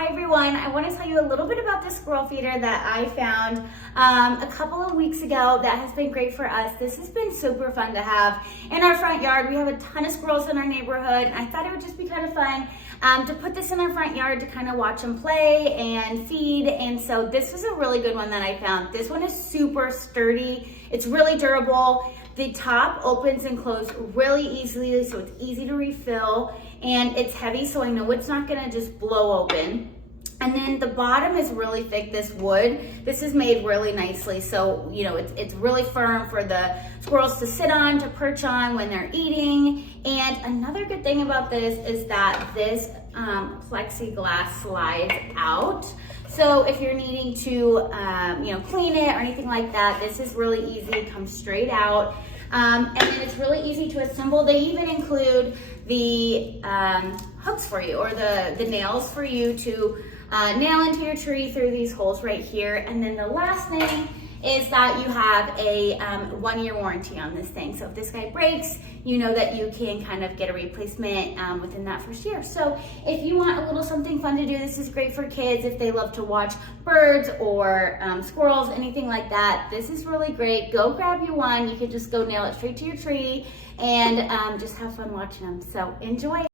Hi everyone, I want to tell you a little bit about this squirrel feeder that I found a couple of weeks ago that has been great for us. This has been super fun to have in our front yard. We have a ton of squirrels in our neighborhood, and I thought it would just be kind of fun to put this in our front yard to kind of watch them play and feed. And so this was a really good one that I found. This one is super sturdy. It's really durable. The top opens and closes really easily, so it's easy to refill, and it's heavy, so I know it's not gonna just blow open. And then the bottom is really thick, this wood. This is made really nicely, so you know it's really firm for the squirrels to sit on, to perch on when they're eating. And another good thing about this is that this plexiglass slides out. So if you're needing to clean it or anything like that, this is really easy, it comes straight out. And then it's really easy to assemble. They even include the hooks for you, or the nails for you to nail into your tree through these holes right here. And then the last thing is that you have a 1-year warranty on this thing. So if this guy breaks, you know that you can kind of get a replacement within that first year. So if you want a little something fun to do, this is great for kids if they love to watch birds or squirrels, anything like that. This is really great. Go grab you one. You can just go nail it straight to your tree and just have fun watching them. So enjoy.